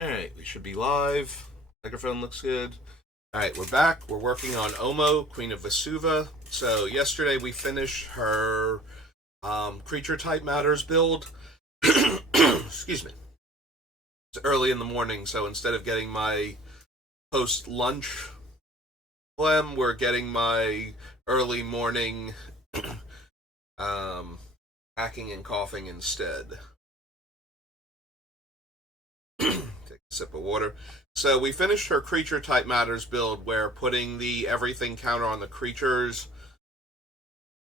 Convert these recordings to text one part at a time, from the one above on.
Alright, we should be live. Microphone looks good. Alright, we're back. We're working on Omo, Queen of Vesuva. So, yesterday we finished her creature type matters build. Excuse me. It's early in the morning, so instead of getting my post lunch phlegm, we're getting my early morning um, hacking and coughing instead. Take a sip of water. So we finished her creature type matters build where putting the everything counter on the creatures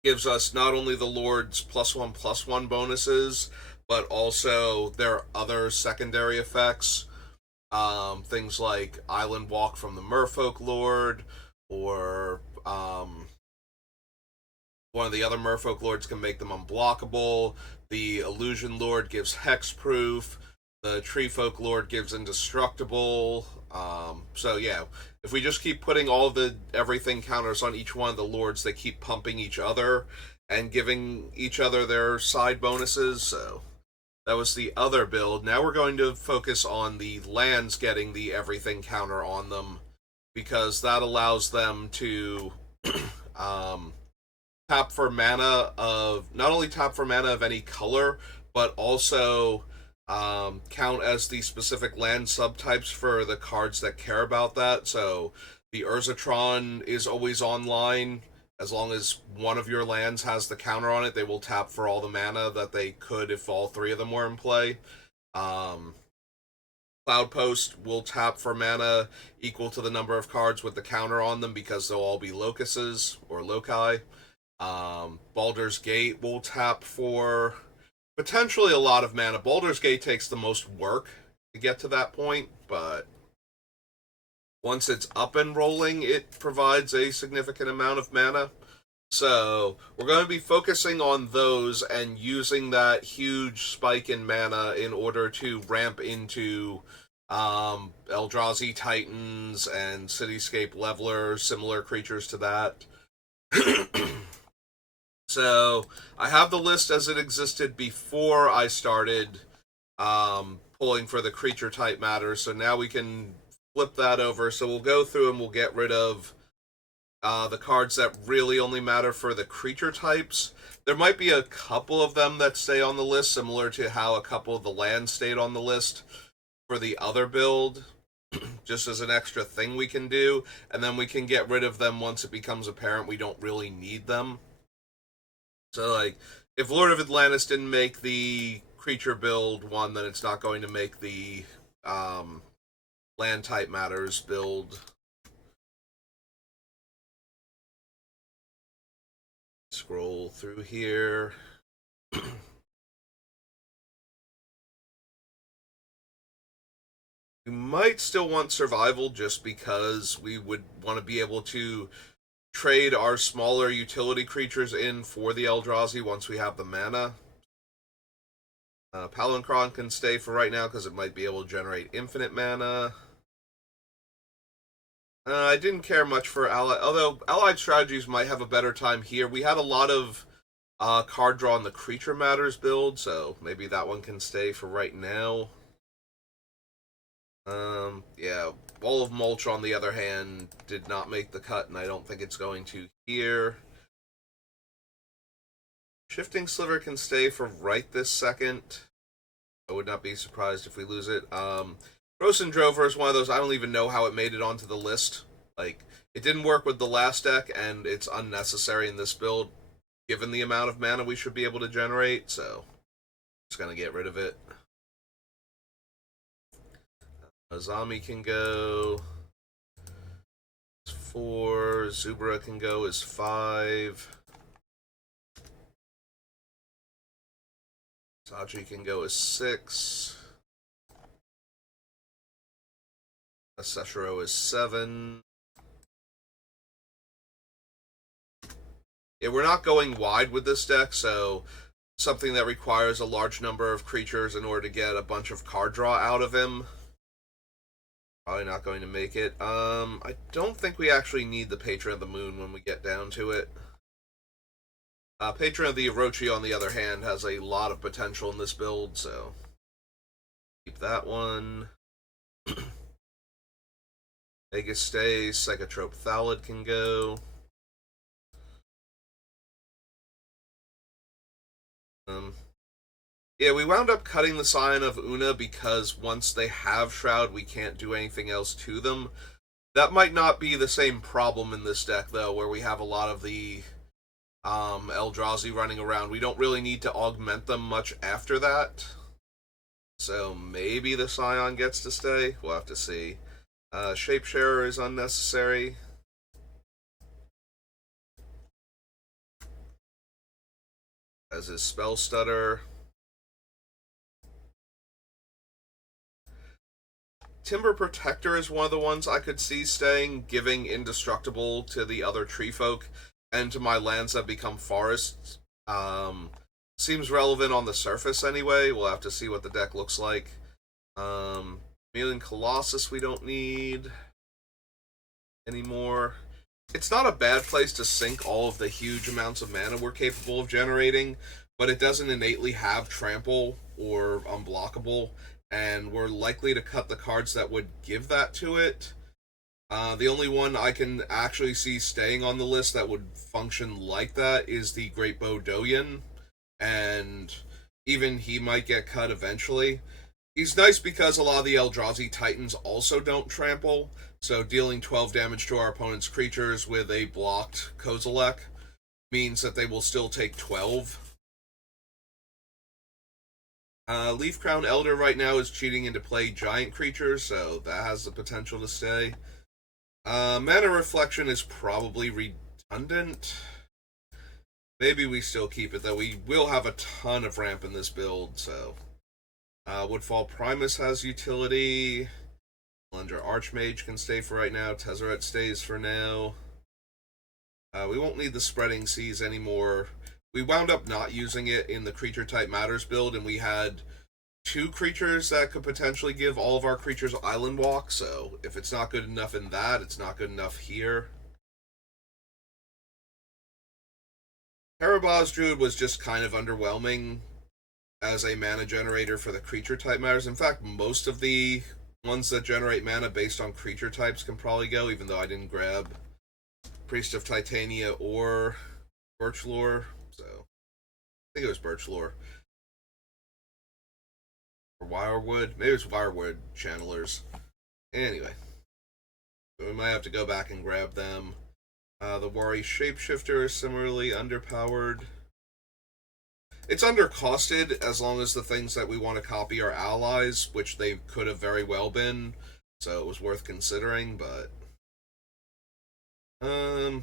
gives us not only the Lord's +1/+1 bonuses, but also their other secondary effects. Things like Island Walk from the Merfolk Lord, or one of the other Merfolk Lords can make them unblockable. The Illusion Lord gives Hexproof. The Tree Folk Lord gives Indestructible. So yeah, if we just keep putting all the everything counters on each one of the lords, they keep pumping each other and giving each other their side bonuses. So that was the other build. Now we're going to focus on the lands getting the everything counter on them, because that allows them to um, tap for mana of not only tap for mana of any color, but also count as the specific land subtypes for the cards that care about that. So the Urzatron is always online. As long as one of your lands has the counter on it, they will tap for all the mana that they could if all three of them were in play. Um, Cloudpost will tap for mana equal to the number of cards with the counter on them because they'll all be locuses or loci. Baldur's Gate will tap for potentially a lot of mana. Baldur's Gate takes the most work to get to that point, but once it's up and rolling, it provides a significant amount of mana. So we're going to be focusing on those and using that huge spike in mana in order to ramp into Eldrazi Titans and Cityscape Levelers, similar creatures to that. So I have the list as it existed before I started pulling for the creature type matters. So now we can flip that over. So we'll go through and we'll get rid of the cards that really only matter for the creature types. There might be a couple of them that stay on the list, similar to how a couple of the lands stayed on the list for the other build, just as an extra thing we can do. And then we can get rid of them once it becomes apparent we don't really need them. So, like, if Lord of Atlantis didn't make the creature build one, then it's not going to make the land type matters build. Scroll through here. We might still want survival just because we would want to be able to trade our smaller utility creatures in for the Eldrazi once we have the mana. Palinchron can stay for right now because it might be able to generate infinite mana. I didn't care much for Allied, although Allied Strategies might have a better time here. We had a lot of card draw on the Creature Matters build, so maybe that one can stay for right now. Yeah, Wall of Mulch, on the other hand, did not make the cut, and I don't think it's going to here. Shifting Sliver can stay for right this second. I would not be surprised if we lose it. Frozen Drover is one of those, I don't even know how it made it onto the list. Like, it didn't work with the last deck, and it's unnecessary in this build, given the amount of mana we should be able to generate, so just gonna get rid of it. Azami can go. It's 4. Zubra can go as 5. Sachi can go as 6. Seshiro is 7. Yeah, we're not going wide with this deck, so something that requires a large number of creatures in order to get a bunch of card draw out of him. Probably not going to make it. I don't think we actually need the Patron of the Moon when we get down to it. Patron of the Orochi, on the other hand, has a lot of potential in this build, so keep that one. Vegas stays. Psychotrope Thallid can go. Um, yeah, we wound up cutting the Scion of Una because once they have Shroud, we can't do anything else to them. That might not be the same problem in this deck, though, where we have a lot of the Eldrazi running around. We don't really need to augment them much after that. So maybe the Scion gets to stay. We'll have to see. Shapesharer is unnecessary. As is Spell Stutter. Timber Protector is one of the ones I could see staying, giving Indestructible to the other tree folk and to my lands that become forests. Seems relevant on the surface anyway. We'll have to see what the deck looks like. Chameleon Colossus we don't need anymore. It's not a bad place to sink all of the huge amounts of mana we're capable of generating, but it doesn't innately have trample or unblockable, and we're likely to cut the cards that would give that to it. The only one I can actually see staying on the list that would function like that is the Great Bow Doyen, and even he might get cut eventually. He's nice because a lot of the Eldrazi Titans also don't trample, so dealing 12 damage to our opponent's creatures with a blocked Kozilek means that they will still take 12. Leaf Crown Elder right now is cheating into play giant creatures, so that has the potential to stay. Mana Reflection is probably redundant. Maybe we still keep it, though. We will have a ton of ramp in this build, so... Woodfall Primus has utility. Lender Archmage can stay for right now. Tezzeret stays for now. We won't need the Spreading Seas anymore. We wound up not using it in the Creature Type Matters build, and we had 2 creatures that could potentially give all of our creatures Island Walk, so if it's not good enough in that, it's not good enough here. Karabaz Druid was just kind of underwhelming as a mana generator for the creature type matters. In fact, most of the ones that generate mana based on creature types can probably go, even though I didn't grab Priest of Titania or Birchlore. So, I think it was Birchlore. Or Wirewood. Maybe it's Wirewood Channelers. Anyway, so we might have to go back and grab them. The Wari Shapeshifter is similarly underpowered. It's undercosted as long as the things that we want to copy are allies, which they could have very well been, so it was worth considering, but... I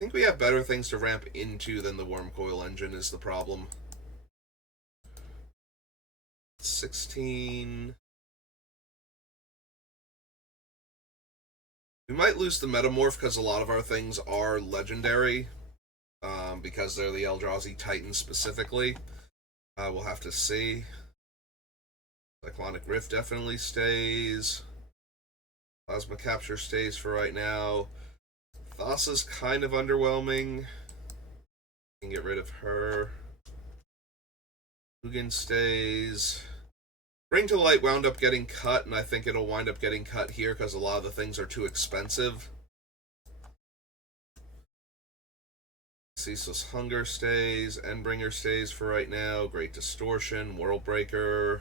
think we have better things to ramp into than the Wormcoil Engine is the problem. 16... We might lose the Metamorph because a lot of our things are legendary, because they're the Eldrazi Titans specifically. We'll have to see. Cyclonic Rift definitely stays. Plasma Capture stays for right now. Thassa's kind of underwhelming. Can get rid of her. Hugin stays. Bring to Light wound up getting cut, and I think it'll wind up getting cut here because a lot of the things are too expensive. Ceaseless Hunger stays. Endbringer stays for right now. Great Distortion. Worldbreaker.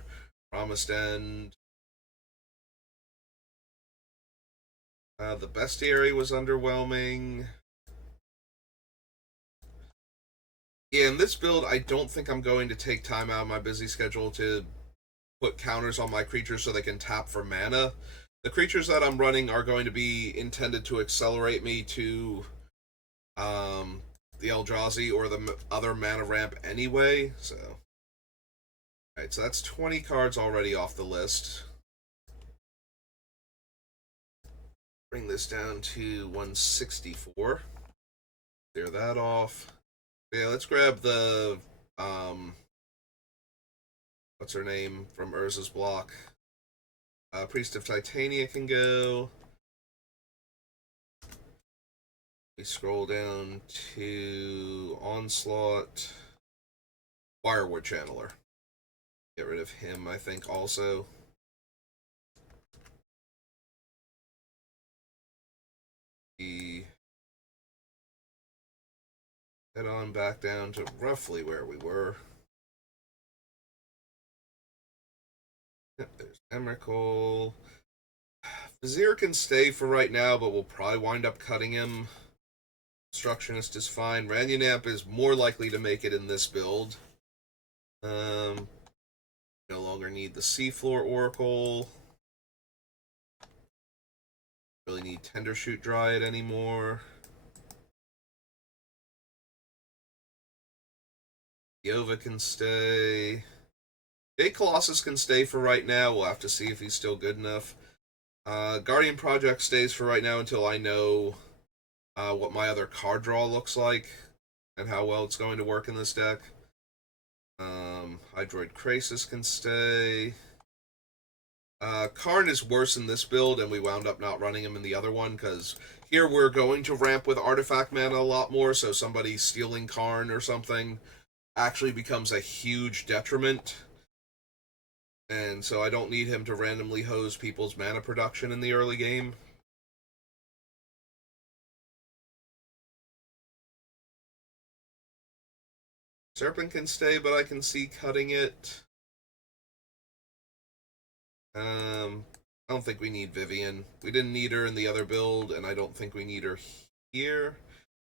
Promised End. The Bestiary was underwhelming. Yeah, in this build, I don't think I'm going to take time out of my busy schedule to put counters on my creatures so they can tap for mana. The creatures that I'm running are going to be intended to accelerate me to the Eldrazi or the other mana ramp anyway, so... Alright, so that's 20 cards already off the list. Bring this down to 164. Clear that off. Yeah, let's grab the, what's her name from Urza's block. Priest of Titania can go. We scroll down to Onslaught. Wirewood Channeler. Get rid of him, I think, also. Head on back down to roughly where we were. Yep, there's Emrakul. Vizier can stay for right now, but we'll probably wind up cutting him. Constructionist is fine. Ranyanamp is more likely to make it in this build. No longer need the Seafloor Oracle. Really need Tendershoot Dryad anymore. Yova can stay. Jade Colossus can stay for right now. We'll have to see if he's still good enough. Guardian Project stays for right now until I know what my other card draw looks like and how well it's going to work in this deck. Hydroid Krasis can stay. Karn is worse in this build, and we wound up not running him in the other one, because here we're going to ramp with Artifact Mana a lot more, so somebody stealing Karn or something actually becomes a huge detriment. And so I don't need him to randomly hose people's mana production in the early game. Serpent can stay, but I can see cutting it. I don't think we need Vivian. We didn't need her in the other build, and I don't think we need her here.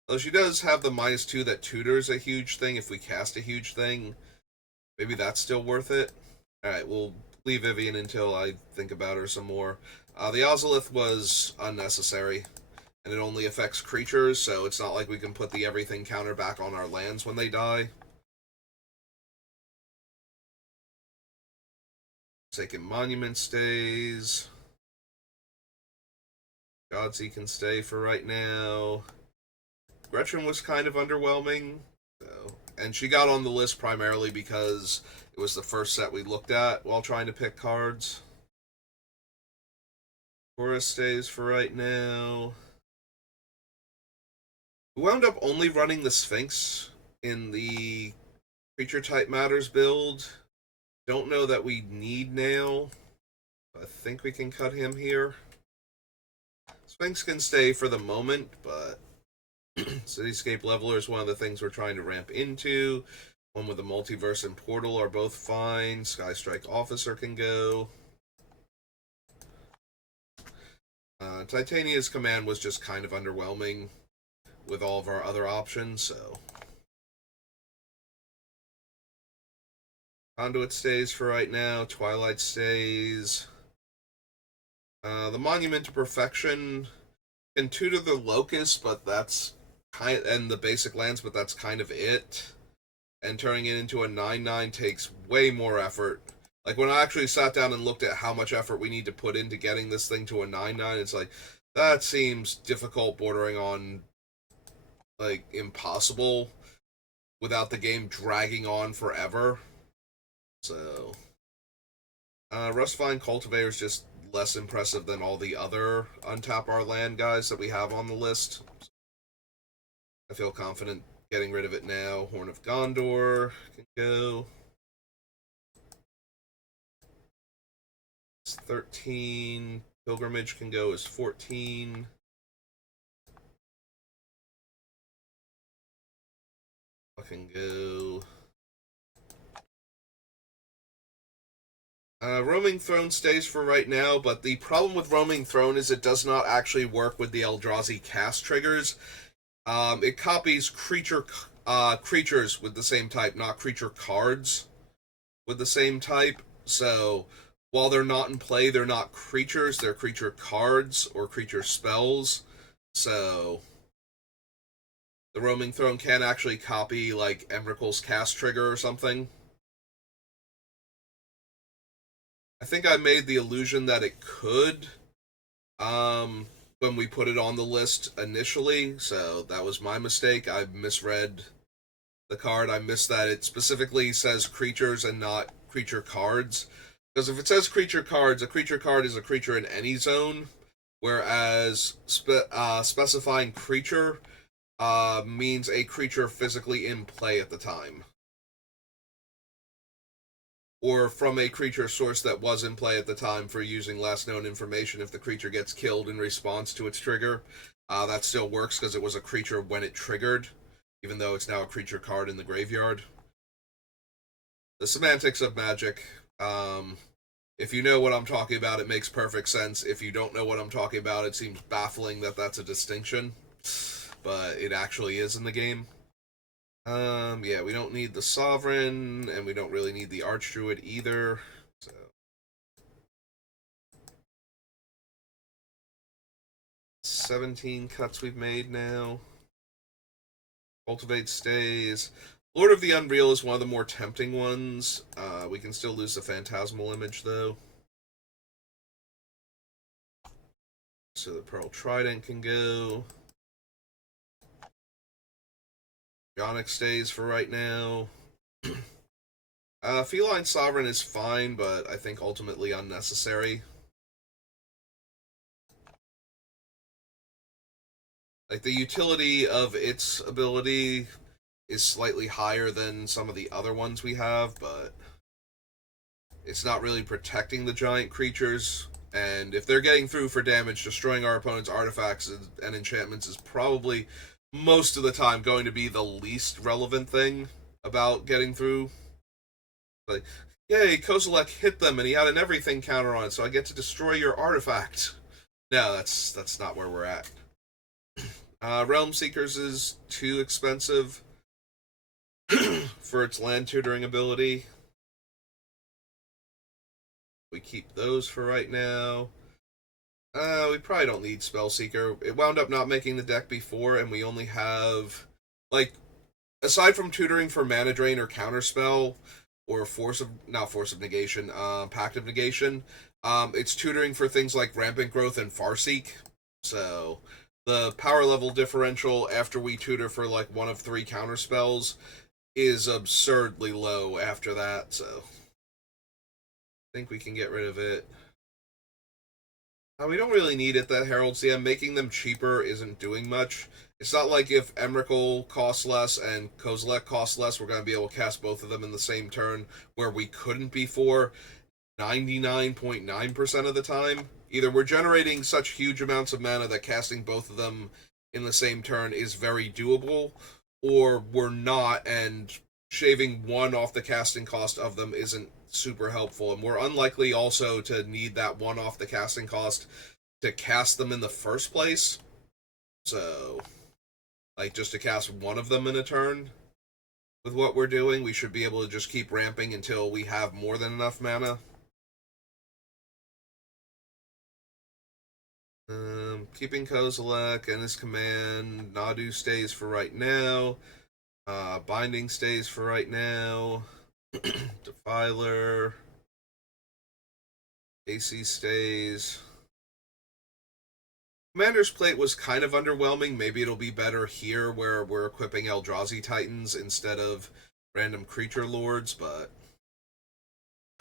Though she does have the -2 that tutors a huge thing if we cast a huge thing. Maybe that's still worth it. Alright, we'll leave Vivian until I think about her some more. The Ozolith was unnecessary, and it only affects creatures, so it's not like we can put the everything counter back on our lands when they die. Forsaken Monument stays. Godsey can stay for right now. Gretchen was kind of underwhelming, so, and she got on the list primarily because it was the first set we looked at while trying to pick cards. Cora stays for right now. We wound up only running the Sphinx in the Creature Type Matters build. Don't know that we need Nail. I think we can cut him here. Sphinx can stay for the moment, but Cityscape Leveler is one of the things we're trying to ramp into. One with the Multiverse and Portal are both fine. Skystrike Officer can go. Titania's command was just kind of underwhelming with all of our other options, so Conduit stays for right now. Twilight stays. The Monument to Perfection can tutor the Locust, but that's and the basic lands, but that's kind of it. And turning it into a 9/9 takes way more effort. Like, when I actually sat down and looked at how much effort we need to put into getting this thing to a 9/9, it's like, that seems difficult, bordering on, like, impossible, without the game dragging on forever. So, Rustvine Cultivator is just less impressive than all the other untap our land guys that we have on the list. I feel confident getting rid of it now. Horn of Gondor can go. It's 13. Pilgrimage can go as 14. I can go. Roaming Throne stays for right now, but the problem with Roaming Throne is it does not actually work with the Eldrazi cast triggers. It copies creatures with the same type, not creature cards with the same type. So while they're not in play, they're not creatures, they're creature cards or creature spells. So the Roaming Throne can actually copy, like, Emrakul's cast trigger or something. I think I made the illusion that it could when we put it on the list initially, so that was my mistake. I misread the card. I missed that it specifically says creatures and not creature cards. Because if it says creature cards, a creature card is a creature in any zone, whereas specifying creature means a creature physically in play at the time, or from a creature source that was in play at the time for using last known information. If the creature gets killed in response to its trigger, that still works because it was a creature when it triggered. even though it's now a creature card in the graveyard. The semantics of Magic. If you know what I'm talking about, it makes perfect sense. If you don't know what I'm talking about, it seems baffling that that's a distinction, but it actually is in the game. Yeah, we don't need the Sovereign, and we don't really need the Archdruid either. So 17 cuts we've made now. Cultivate stays. Lord of the Unreal is one of the more tempting ones. We can still lose the Phantasmal Image, though. So the Pearl Trident can go. Bionic stays for right now. Feline Sovereign is fine, but I think ultimately unnecessary. Like, the utility of its ability is slightly higher than some of the other ones we have, but it's not really protecting the giant creatures. And if they're getting through for damage, destroying our opponent's artifacts and enchantments is probably most of the time going to be the least relevant thing about getting through. Like, yay, Kozilek hit them and he had an everything counter on it, so I get to destroy your artifact. No, that's not where we're at. Realm Seekers is too expensive for its land tutoring ability. We keep those for right now. We probably don't need Spellseeker. It wound up not making the deck before, and we only have, like, aside from tutoring for Mana Drain or Counterspell, or not Force of Negation, Pact of Negation, it's tutoring for things like Rampant Growth and Farseek. So, the power level differential after we tutor for, like, one of 3 counterspells is absurdly low after that, so I think we can get rid of it. We don't really need it, that Herald's DM. Making them cheaper isn't doing much. It's not like if Emrakul costs less and Kozilek costs less, we're going to be able to cast both of them in the same turn, where we couldn't before 99.9% of the time. Either we're generating such huge amounts of mana that casting both of them in the same turn is very doable, or we're not, and shaving one off the casting cost of them isn't super helpful. And we're unlikely also to need that one off the casting cost to cast them in the first place. So, like, just to cast one of them in a turn with what we're doing, we should be able to just keep ramping until we have more than enough mana. Keeping Kozilek and his command. Nadu stays for right now. Binding stays for right now. Defiler. AC stays. Commander's Plate was kind of underwhelming. Maybe it'll be better here where we're equipping Eldrazi Titans instead of random creature lords, but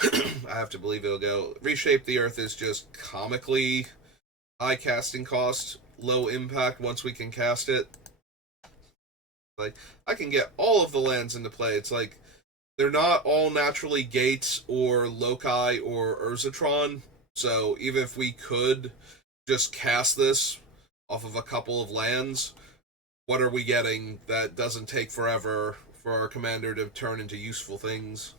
I have to believe it'll go. Reshape the Earth is just comically high casting cost, low impact once we can cast it. Like, I can get all of the lands into play. It's like, they're not all naturally gates or loci or Urzatron, so even if we could just cast this off of a couple of lands, what are we getting that doesn't take forever for our commander to turn into useful things?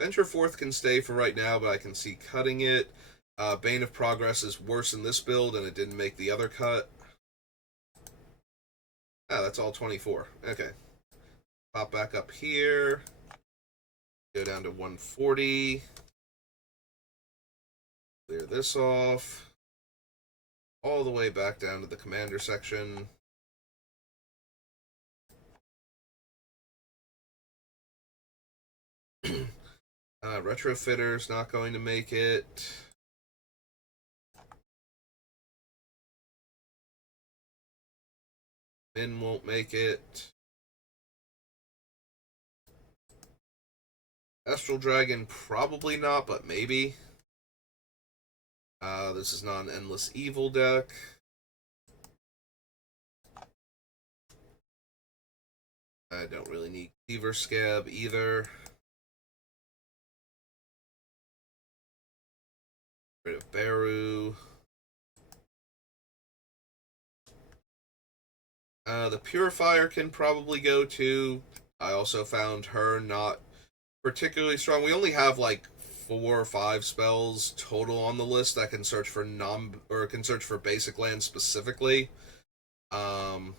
Venture Forth can stay for right now, but I can see cutting it. Bane of Progress is worse in this build, and it didn't make the other cut. That's all 24. Okay. Pop back up here. Go down to 140. Clear this off. All the way back down to the commander section. Retrofitter's not going to make it. Min won't make it. Astral Dragon, probably not, but maybe. This is not an Endless Evil deck. I don't really need Cleaver Scab either. Rid of Baru. The Purifier can probably go too. I also found her not particularly strong. We only have like 4 or 5 spells total on the list that can search for can search for basic land specifically. Um,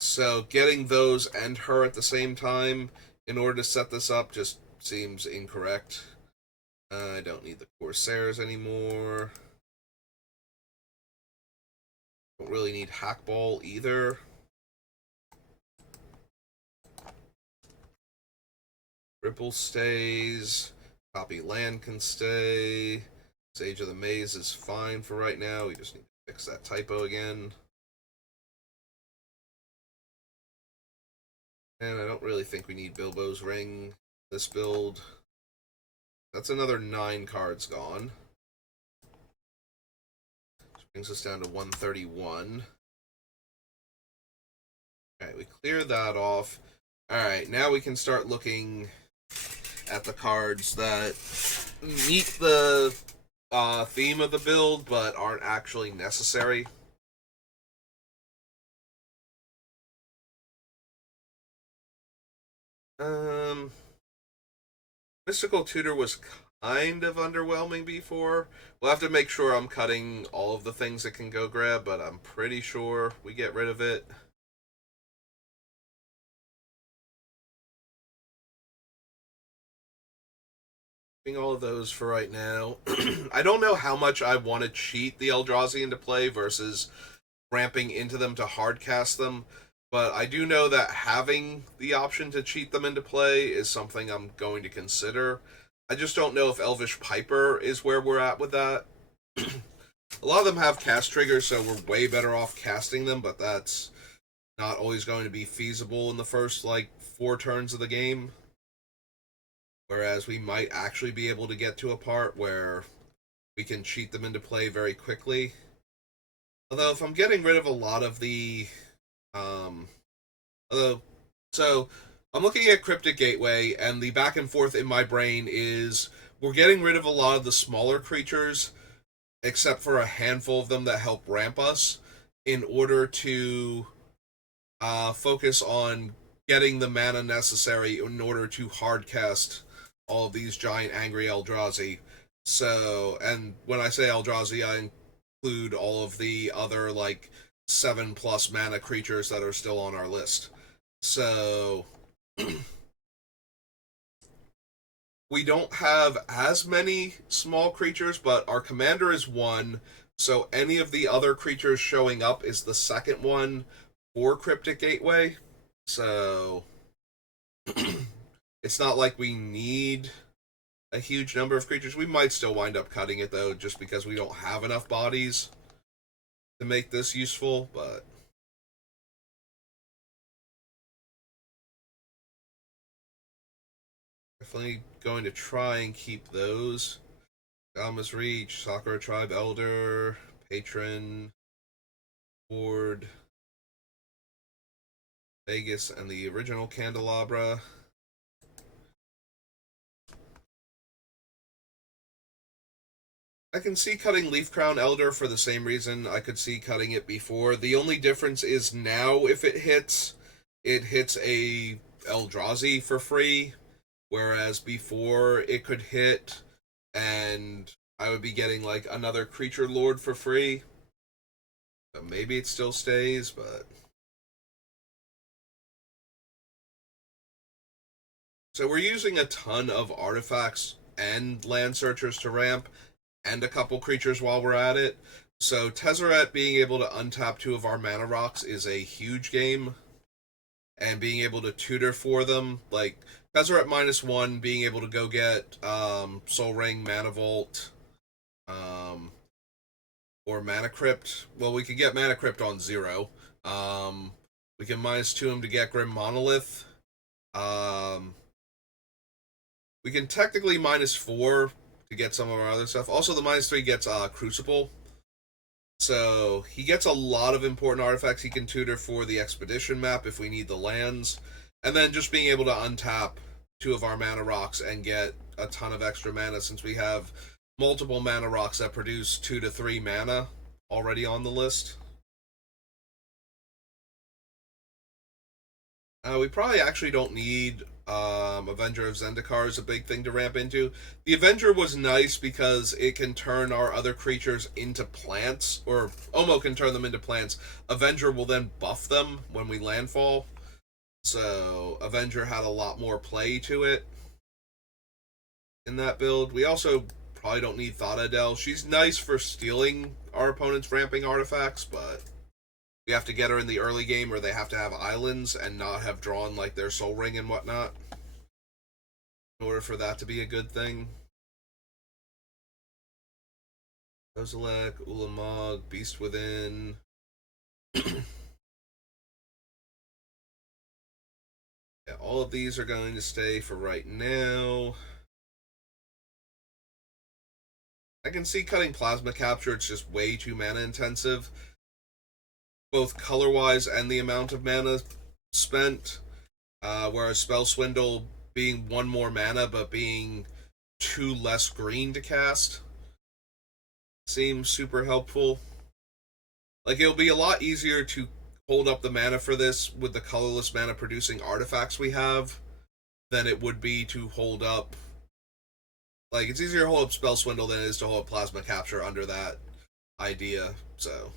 so getting those and her at the same time in order to set this up just seems incorrect. I don't need the Corsairs anymore. Don't really need Hackball either. Ripple stays. Copy land can stay. Sage of the Maze is fine for right now. We just need to fix that typo again. And I don't really think we need Bilbo's Ring this build. That's another 9 cards gone. Which brings us down to 131. Alright, we clear that off. Alright, now we can start looking at the cards that meet the theme of the build but aren't actually necessary. Mystical Tutor was kind of underwhelming before. We'll have to make sure I'm cutting all of the things that can go grab, but I'm pretty sure we get rid of it. All of those for right now. I don't know how much I want to cheat the Eldrazi into play versus ramping into them to hardcast them, but I do know that having the option to cheat them into play is something I'm going to consider. I just don't know if Elvish Piper is where we're at with that. A lot of them have cast triggers, so we're way better off casting them, but that's not always going to be feasible in the first, 4 turns of the game. Whereas we might actually be able to get to a part where we can cheat them into play very quickly. Although, if I'm getting rid of a lot of the... So, I'm looking at Cryptic Gateway, and the back and forth in my brain is we're getting rid of a lot of the smaller creatures, except for a handful of them that help ramp us, in order to focus on getting the mana necessary in order to hardcast all of these giant angry Eldrazi. So, and when I say Eldrazi, I include all of the other 7+ mana creatures that are still on our list. So we don't have as many small creatures, but our commander is 1, so any of the other creatures showing up is the second one for Cryptic Gateway. So it's not like we need a huge number of creatures. We might still wind up cutting it, though, just because we don't have enough bodies to make this useful, but definitely going to try and keep those. Gama's Reach, Sakura Tribe Elder, Patron, Horde, Vegas, and the original Candelabra. I can see cutting Leaf Crown Elder for the same reason I could see cutting it before. The only difference is now if it hits a Eldrazi for free, whereas before it could hit and I would be getting another Creature Lord for free. So maybe it still stays, but... So we're using a ton of artifacts and land searchers to ramp, and a couple creatures while we're at it. So Tezzeret being able to untap 2 of our mana rocks is a huge game. And being able to tutor for them, Tezzeret -1, being able to go get Soul Ring, Mana Vault, or Mana Crypt. Well, we could get Mana Crypt on 0. We can -2 him to get Grim Monolith. We can technically -4 to get some of our other stuff. Also, the -3 gets Crucible. So he gets a lot of important artifacts he can tutor for the expedition map if we need the lands. And then just being able to untap 2 of our mana rocks and get a ton of extra mana, since we have multiple mana rocks that produce 2 to 3 mana already on the list. We probably actually don't need Avenger of Zendikar is a big thing to ramp into. The Avenger was nice because it can turn our other creatures into plants, or Omo can turn them into plants. Avenger will then buff them when we landfall. So Avenger had a lot more play to it in that build. We also probably don't need Thought Adele. She's nice for stealing our opponent's ramping artifacts, but we have to get her in the early game where they have to have islands and not have drawn like their soul ring and whatnot in order for that to be a good thing. Kozilek, Ulamog, Beast Within. Yeah, all of these are going to stay for right now. I can see cutting Plasma Capture, it's just way too mana intensive, both color wise and the amount of mana spent. Whereas Spell Swindle being one more mana but being two less green to cast seems super helpful. Like, it'll be a lot easier to hold up the mana for this with the colorless mana producing artifacts we have than it would be to hold up. Like, it's easier to hold up Spell Swindle than it is to hold up Plasma Capture under that idea. So,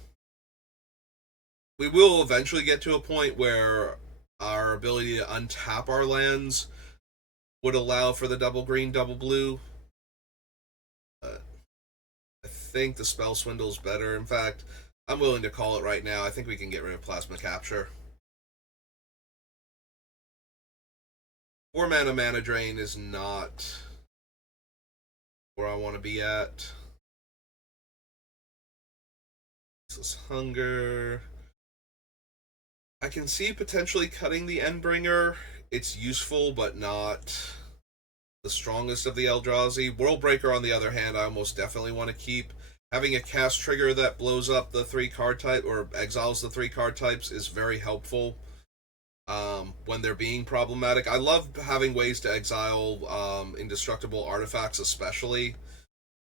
we will eventually get to a point where our ability to untap our lands would allow for the double green, double blue. But I think the Spell Swindle is better. In fact, I'm willing to call it right now. I think we can get rid of Plasma Capture. 4 mana drain is not where I want to be at. This is Hunger. I can see potentially cutting the Endbringer. It's useful, but not the strongest of the Eldrazi. Worldbreaker, on the other hand, I almost definitely want to keep. Having a cast trigger that blows up the 3 card type or exiles the 3 card types is very helpful when they're being problematic. I love having ways to exile indestructible artifacts, especially.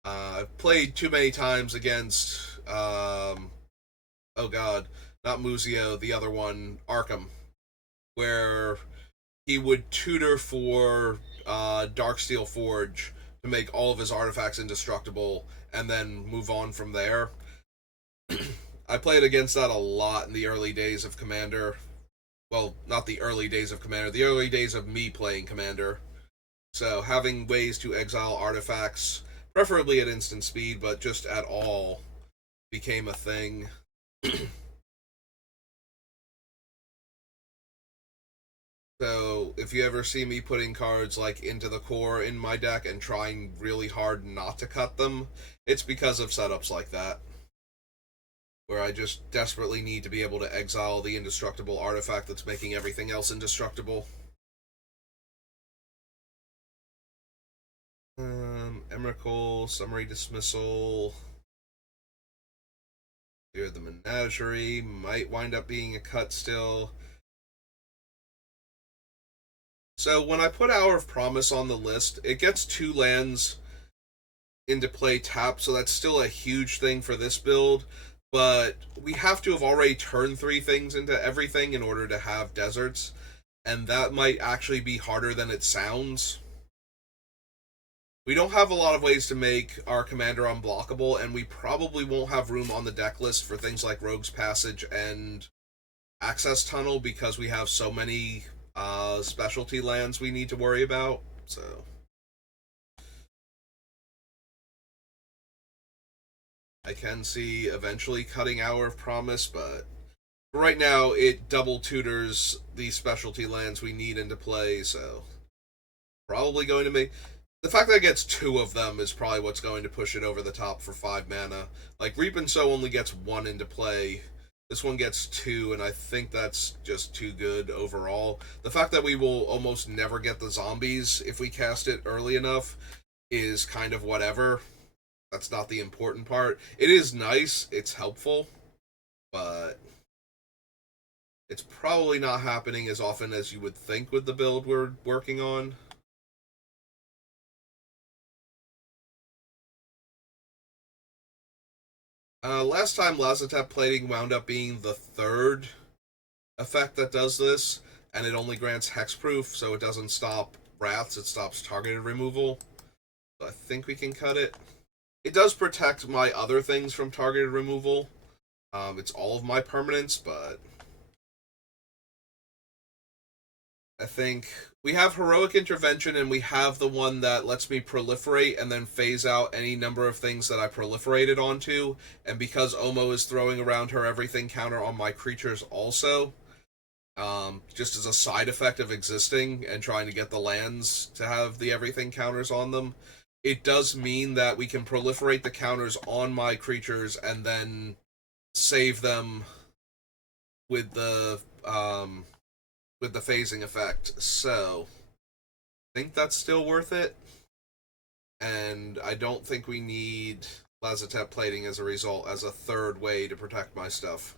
I've played too many times against oh god, not Muzio, the other one, Arkham, where he would tutor for Darksteel Forge to make all of his artifacts indestructible and then move on from there. I played against that a lot in the early days of Commander. Well, not the early days of Commander, the early days of me playing Commander. So having ways to exile artifacts, preferably at instant speed, but just at all, became a thing. So if you ever see me putting cards like into the core in my deck and trying really hard not to cut them, it's because of setups like that, where I just desperately need to be able to exile the indestructible artifact that's making everything else indestructible. Emrakul, Summary Dismissal. Here, the Menagerie might wind up being a cut still. So when I put Hour of Promise on the list, it gets 2 lands into play tap, so that's still a huge thing for this build. But we have to have already turned 3 things into everything in order to have deserts, and that might actually be harder than it sounds. We don't have a lot of ways to make our commander unblockable, and we probably won't have room on the deck list for things like Rogue's Passage and Access Tunnel because we have so many specialty lands we need to worry about. So I can see eventually cutting Hour of Promise, but right now it double tutors the specialty lands we need into play, so probably going to make the fact that it gets 2 of them is probably what's going to push it over the top for 5 mana. Like, Reap and Sow only gets 1 into play. This one gets 2, and I think that's just too good overall. The fact that we will almost never get the zombies if we cast it early enough is kind of whatever. That's not the important part. It is nice, it's helpful, but it's probably not happening as often as you would think with the build we're working on. Last time Lazatep plating wound up being the 3rd effect that does this, and it only grants hexproof, so it doesn't stop wraths, it stops targeted removal. So I think we can cut it. It does protect my other things from targeted removal. It's all of my permanents, but I think we have Heroic Intervention, and we have the one that lets me proliferate and then phase out any number of things that I proliferated onto. And because Omo is throwing around her everything counter on my creatures also, just as a side effect of existing and trying to get the lands to have the everything counters on them, it does mean that we can proliferate the counters on my creatures and then save them with the phasing effect. So I think that's still worth it, and I don't think we need Lazatep plating as a result as a third way to protect my stuff.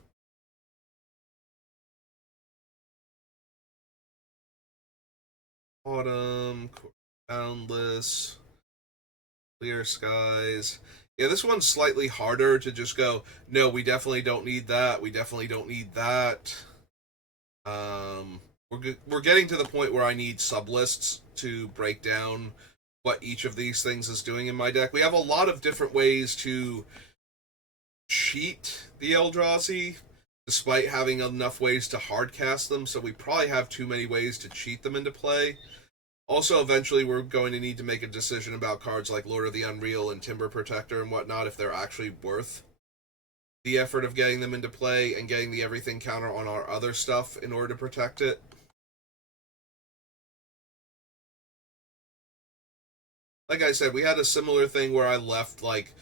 Autumn, Boundless, Clear Skies. Yeah, this one's slightly harder to just go, no, we definitely don't need that, we definitely don't need that. We're getting to the point where I need sublists to break down what each of these things is doing in my deck. We have a lot of different ways to cheat the Eldrazi, despite having enough ways to hardcast them, so we probably have too many ways to cheat them into play. Also, eventually we're going to need to make a decision about cards like Lord of the Unreal and Timber Protector and whatnot, if they're actually worth the effort of getting them into play and getting the everything counter on our other stuff in order to protect it. Like I said, we had a similar thing where I left, like,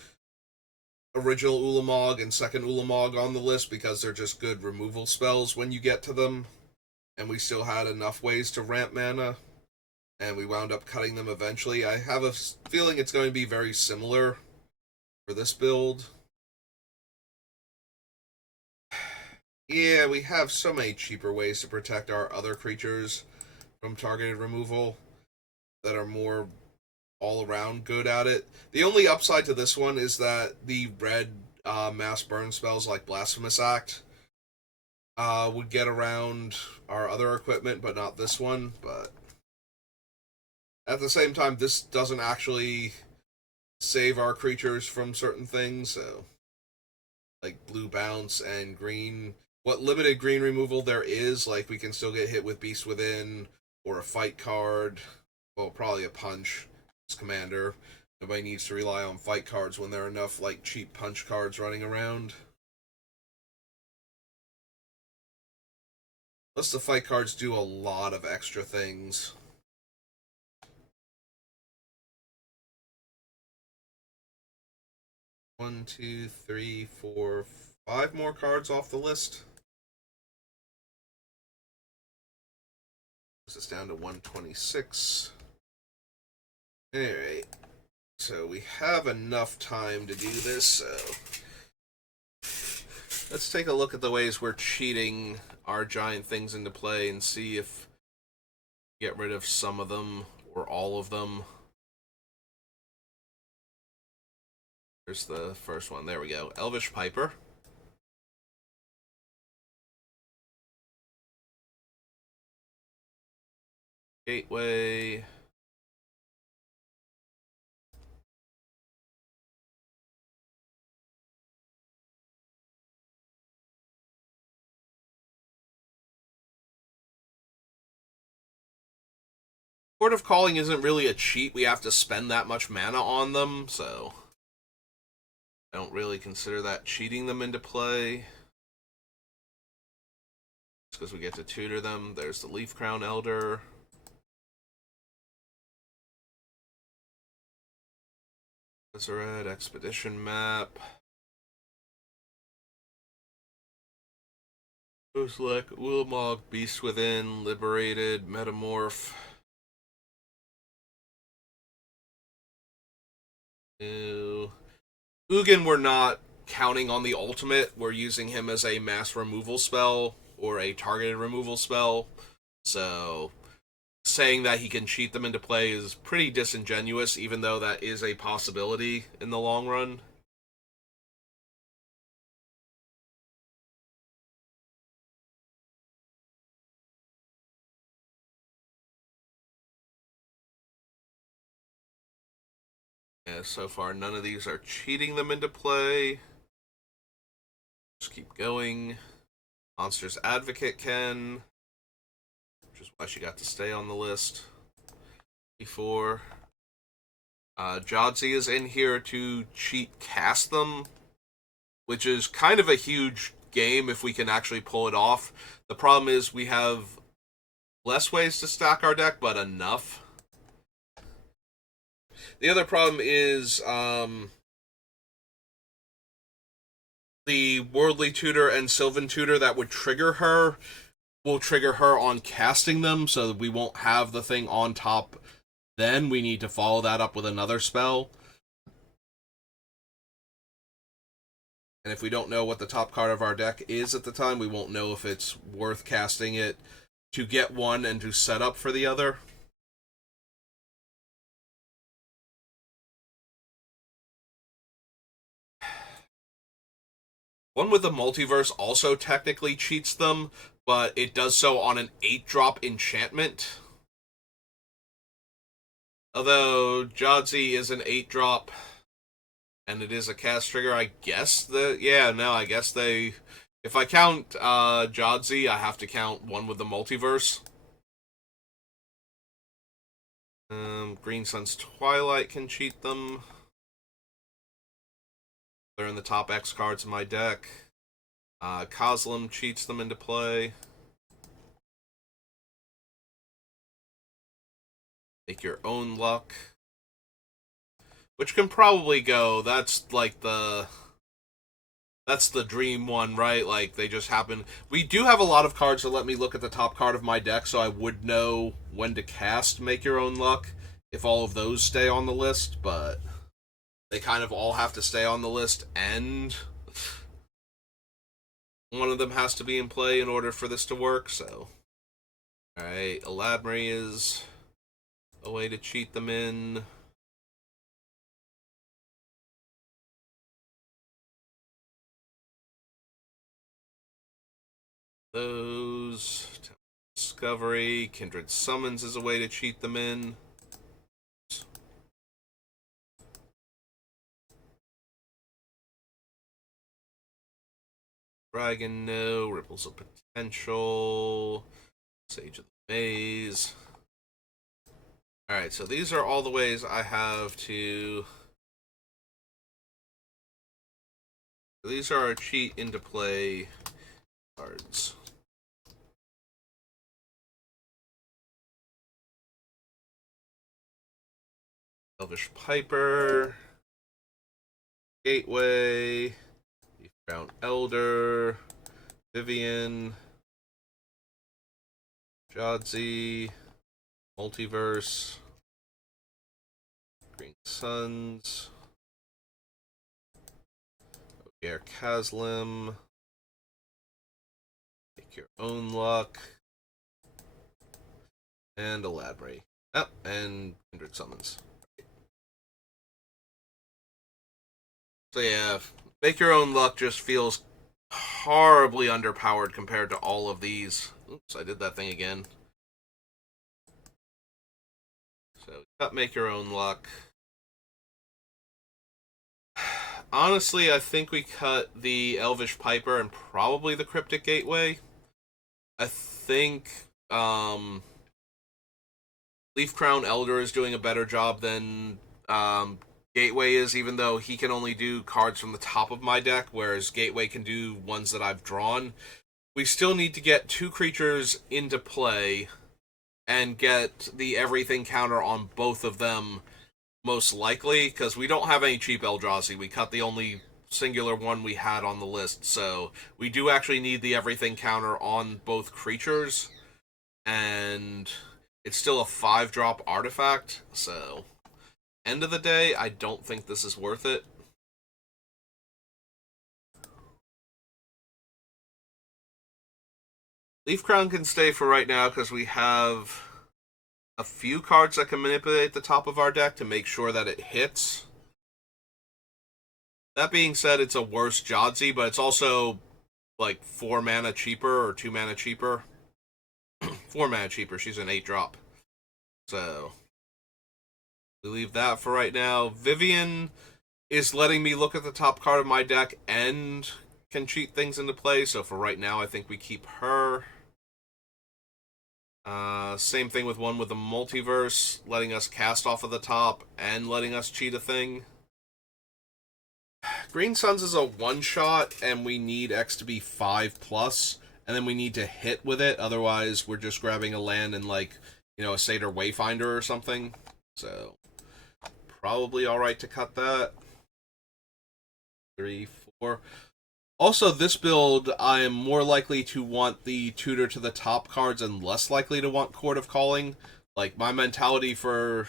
original Ulamog and second Ulamog on the list because they're just good removal spells when you get to them, and we still had enough ways to ramp mana, and we wound up cutting them eventually. I have a feeling it's going to be very similar for this build. Yeah, we have so many cheaper ways to protect our other creatures from targeted removal that are more all around good at it. The only upside to this one is that the red mass burn spells like Blasphemous Act would get around our other equipment, but not this one. But at the same time, this doesn't actually save our creatures from certain things, so like blue bounce and green. What limited green removal there is, like we can still get hit with Beast Within or a fight card. Well, probably a punch. Commander. Nobody needs to rely on fight cards when there are enough like cheap punch cards running around. Plus the fight cards do a lot of extra things. One, two, three, four, 5 more cards off the list. This is down to 126. Alright. So we have enough time to do this, so let's take a look at the ways we're cheating our giant things into play and see if we get rid of some of them or all of them. Here's the first one. There we go. Elvish Piper. Gateway. Court of Calling isn't really a cheat. We have to spend that much mana on them, so I don't really consider that cheating them into play. Just because we get to tutor them. There's the Leaf Crown Elder. Tezzeret, Expedition Map. Kozilek, Ulamog, Beast Within, Liberated, Metamorph. Ugin, we're not counting on the ultimate. We're using him as a mass removal spell or a targeted removal spell. So saying that he can cheat them into play is pretty disingenuous, even though that is a possibility in the long run. Yeah, so far none of these are cheating them into play. Just keep going. Monsters Advocate can, which is why she got to stay on the list before. Jodsy is in here to cheat cast them, which is kind of a huge game if we can actually pull it off. The problem is we have less ways to stack our deck, but enough. The other problem is the Worldly Tutor and Sylvan Tutor that would trigger her will trigger her on casting them, so that we won't have the thing on top. Then we need to follow that up with another spell. And if we don't know what the top card of our deck is at the time, we won't know if it's worth casting it to get one and to set up for the other. One with the Multiverse also technically cheats them, but it does so on an 8-drop enchantment. Although Jodsy is an 8-drop, and it is a cast trigger, I guess I guess they... If I count Jodsy, I have to count one with the Multiverse. Green Sun's Twilight can cheat them. They're in the top X cards in my deck. Kozlem cheats them into play. Make your own luck. Which can probably go. That's like that's the dream one, right? Like, they just happen. We do have a lot of cards that let me look at the top card of my deck, so I would know when to cast Make Your Own Luck if all of those stay on the list, but they kind of all have to stay on the list, and one of them has to be in play in order for this to work, so. Alright, Eladmeri is a way to cheat them in. Those. Discovery. Kindred Summons is a way to cheat them in. Dragon, no. Ripples of Potential. Sage of the Maze. Alright, so these are all the ways I have to... These are our cheat into play cards. Elvish Piper. Gateway. Crown Elder, Vivian, Jodsy, Multiverse, Green Suns, Ogier Kaslim, Make Your Own Luck, and Eladmeri. Oh, and Kindred Summons. So yeah, Make Your Own Luck just feels horribly underpowered compared to all of these. Oops, I did that thing again. So, cut Make Your Own Luck. Honestly, I think we cut the Elvish Piper and probably the Cryptic Gateway. I think Leaf Crown Elder is doing a better job than Gateway is, even though he can only do cards from the top of my deck, whereas Gateway can do ones that I've drawn. We still need to get 2 creatures into play and get the everything counter on both of them, most likely, because we don't have any cheap Eldrazi. We cut the only singular one we had on the list, so we do actually need the everything counter on both creatures, and it's still a 5-drop artifact, so... End of the day, I don't think this is worth it. Leaf Crown can stay for right now because we have a few cards that can manipulate the top of our deck to make sure that it hits. That being said, it's a worse Jodsy, but it's also like 4 mana cheaper or 2 mana cheaper. 4 mana cheaper, she's an 8-drop. So... We leave that for right now. Vivian is letting me look at the top card of my deck and can cheat things into play, so for right now I think we keep her. Same thing with one with the multiverse, letting us cast off of the top and letting us cheat a thing. Green Suns is a one-shot, and we need X to be 5+, and then we need to hit with it, otherwise we're just grabbing a land and, like, you know, a Satyr Wayfinder or something. So, probably alright to cut that. 3, 4. Also, this build, I am more likely to want the tutor to the top cards and less likely to want Court of Calling. Like, my mentality for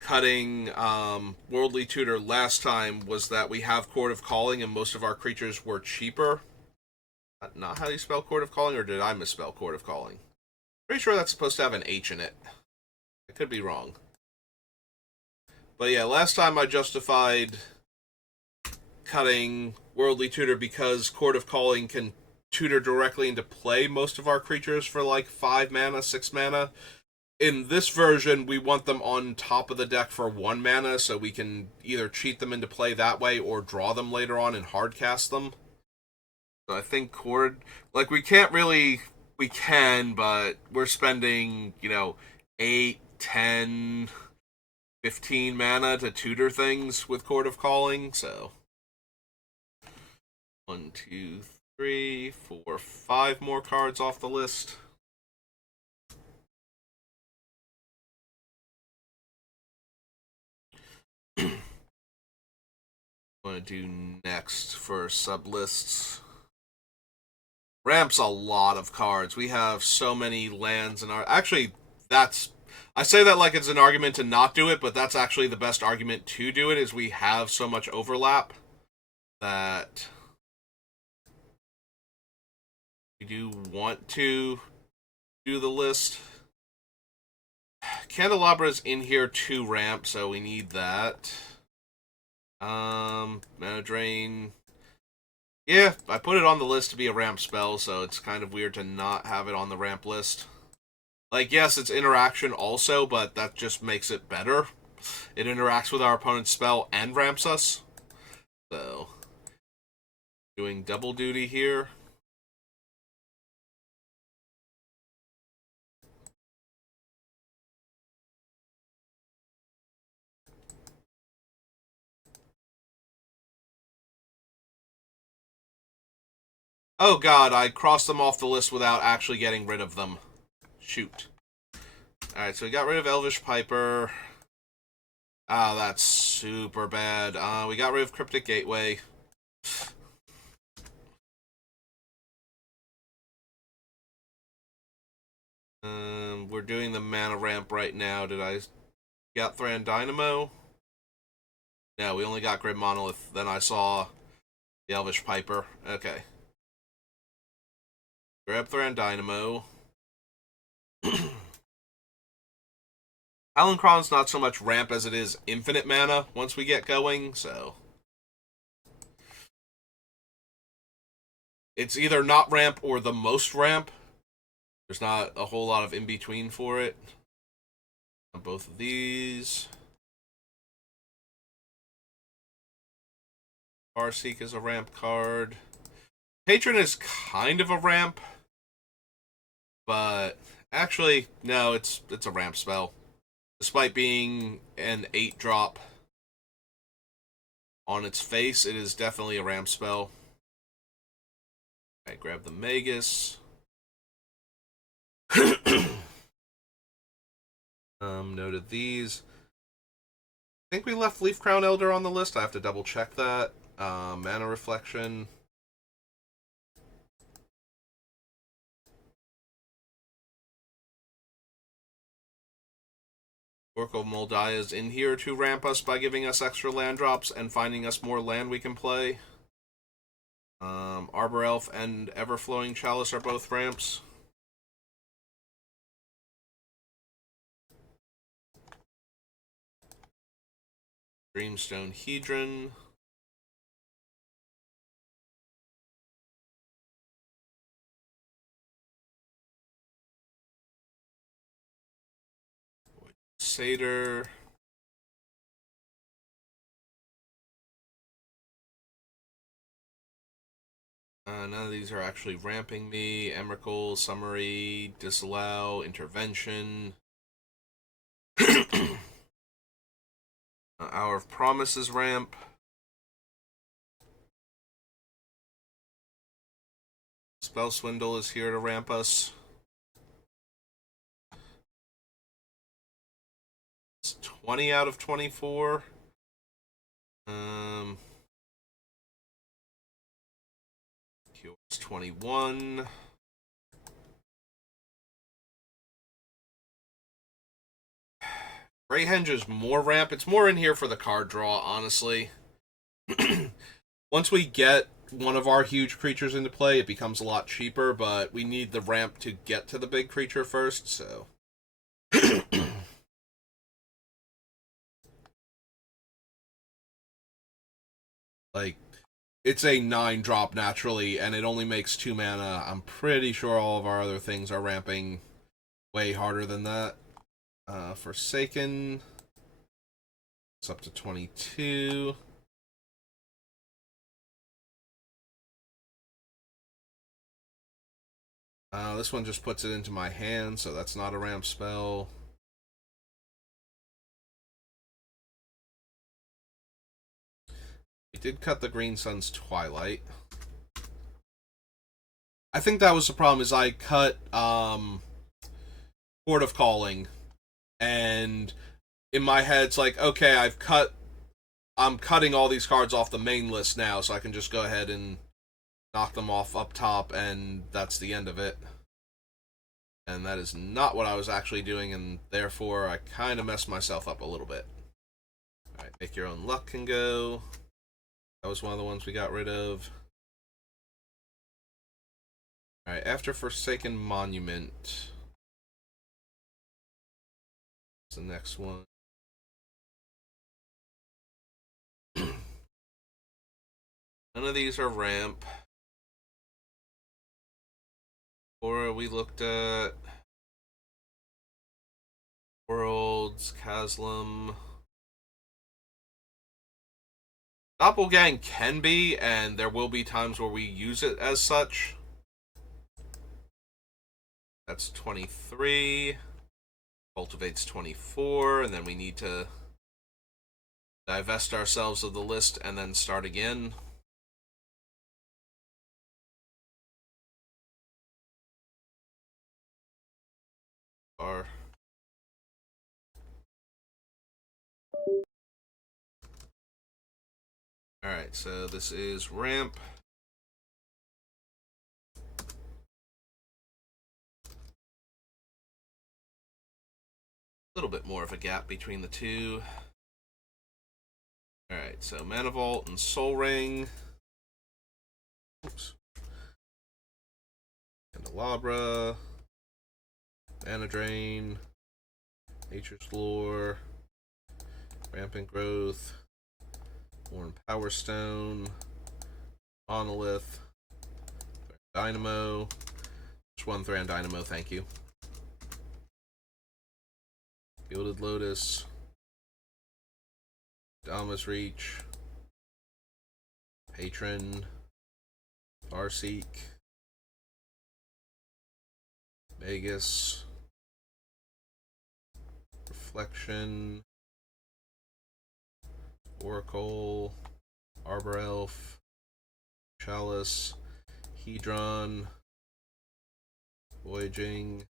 cutting Worldly Tutor last time was that we have Court of Calling and most of our creatures were cheaper. Not how you spell Court of Calling, or did I misspell Court of Calling? Pretty sure that's supposed to have an H in it. I could be wrong. But yeah, last time I justified cutting Worldly Tutor because Court of Calling can tutor directly into play most of our creatures for like 5 mana, 6 mana. In this version, we want them on top of the deck for 1 mana, so we can either cheat them into play that way or draw them later on and hardcast them. So I think Cord, like, we can't really, we can, but we're spending, you know, 8, 10, 15 mana to tutor things with Court of Calling, so 1, 2, 3, 4, 5 more cards off the list. What I'm going to do next for sublists. Ramp's a lot of cards. We have so many lands in our... Actually, that's... I say that like it's an argument to not do it, but that's actually the best argument to do it, is we have so much overlap that we do want to do the list. Candelabra's in here to ramp, so we need that. Mana Drain. Yeah, I put it on the list to be a ramp spell, so it's kind of weird to not have it on the ramp list. Like, yes, it's interaction also, but that just makes it better. It interacts with our opponent's spell and ramps us. So, doing double duty here. Oh god, I crossed them off the list without actually getting rid of them. Shoot. Alright, so we got rid of Elvish Piper. Ah, that's super bad. We got rid of Cryptic Gateway. We're doing the mana ramp right now. Did I get Thran Dynamo? No, we only got Grid Monolith. Then I saw the Elvish Piper. Okay. Grab Thran Dynamo. Alankron's not so much ramp as it is infinite mana once we get going, so... It's either not ramp or the most ramp. There's not a whole lot of in-between for it. On both of these. Farseek is a ramp card. Patron is kind of a ramp. But actually, no, it's a ramp spell. Despite being an 8-drop on its face, it is definitely a ramp spell. Alright, grab the Magus. Noted these. I think we left Leaf Crown Elder on the list. I have to double check that. Mana Reflection. Oracle Moldiah is in here to ramp us by giving us extra land drops and finding us more land we can play. Arbor Elf and Everflowing Chalice are both ramps. Dreamstone Hedron. Satyr. None of these are actually ramping me. Emrakul, Summary, Disallow, Intervention. Hour of Promises ramp. Spell Swindle is here to ramp us. It's 20 out of 24. Cures 21. Greyhenge is more ramp. It's more in here for the card draw, honestly. Once we get one of our huge creatures into play, it becomes a lot cheaper, but we need the ramp to get to the big creature first, so. Like, it's a 9-drop naturally, and it only makes 2 mana. I'm pretty sure all of our other things are ramping way harder than that. Forsaken. It's up to 22. This one just puts it into my hand, so that's not a ramp spell. We did cut the Green Sun's Twilight. I think that was the problem, is I cut Port of Calling, and in my head it's like, okay, I'm cutting all these cards off the main list now, so I can just go ahead and knock them off up top, and that's the end of it. And that is not what I was actually doing, and therefore I kind of messed myself up a little bit. Alright, Make Your Own Luck can go. That was one of the ones we got rid of. Alright, after Forsaken Monument. What's the next one? None of these are ramp. Or we looked at Worlds, Kaslam. Doppelgang can be, and there will be times where we use it as such. That's 23. Cultivate's 24, and then we need to divest ourselves of the list and then start again. Alright, so this is ramp. A little bit more of a gap between the two. Alright, so Mana Vault and Soul Ring. Oops. Candelabra. Mana Drain. Nature's Lore. Rampant Growth. Worn Power Stone. Monolith. Dynamo. Just one Thran Dynamo, thank you. Gilded Lotus. Dalmas Reach. Patron. Farseek. Vegas. Reflection. Oracle. Arbor Elf. Chalice. Hedron. Voyaging.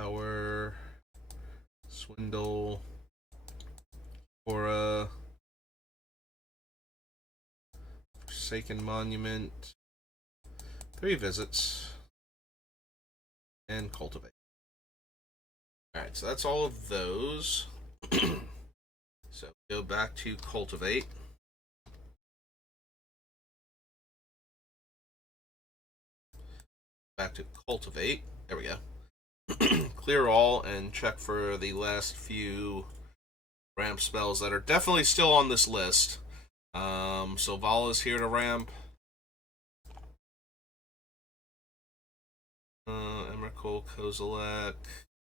Hour. Swindle. Aura. Forsaken Monument. 3 visits. And Cultivate. Alright, so that's all of those. So go back to Cultivate. Back to Cultivate. There we go. Clear all and check for the last few ramp spells that are definitely still on this list. So Vala's here to ramp. Emrakul, Kozilek,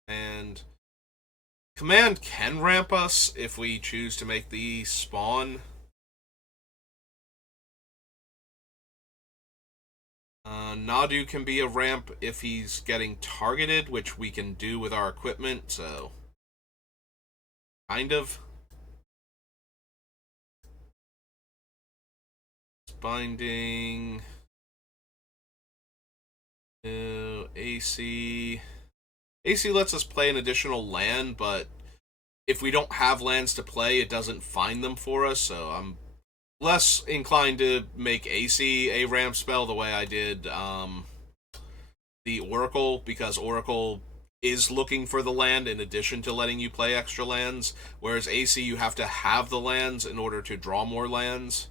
and Command can ramp us if we choose to make the spawn. Nadu can be a ramp if he's getting targeted, which we can do with our equipment, so kind of. Binding. AC. AC lets us play an additional land, but if we don't have lands to play, it doesn't find them for us, so I'm less inclined to make AC a ramp spell the way I did the Oracle, because Oracle is looking for the land in addition to letting you play extra lands, whereas AC you have to have the lands in order to draw more lands.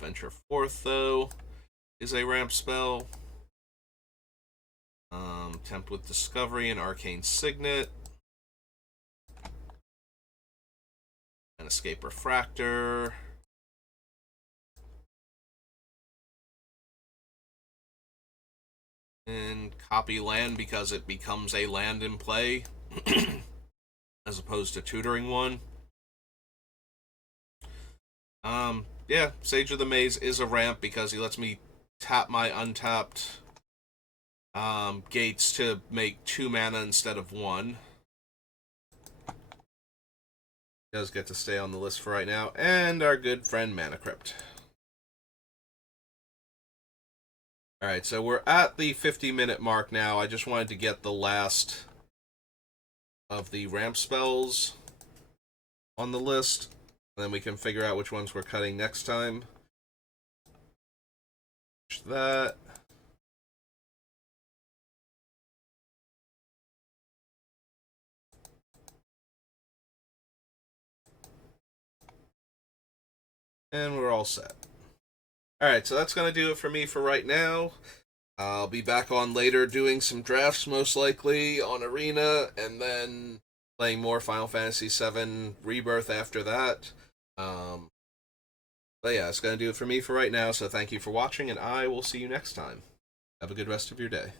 Venture Forth, though, is a ramp spell. Tempt with Discovery and Arcane Signet. And Escape Refractor. And copy land because it becomes a land in play as opposed to tutoring one. Yeah, Sage of the Maze is a ramp because he lets me tap my untapped gates to make 2 mana instead of 1. Does get to stay on the list for right now. And our good friend Mana Crypt. Alright, so we're at the 50-minute mark now. I just wanted to get the last of the ramp spells on the list. And then we can figure out which ones we're cutting next time. That. And we're all set. Alright, so that's going to do it for me for right now. I'll be back on later doing some drafts, most likely, on Arena, and then playing more Final Fantasy VII Rebirth after that. But yeah, it's going to do it for me for right now, so thank you for watching, and I will see you next time. Have a good rest of your day.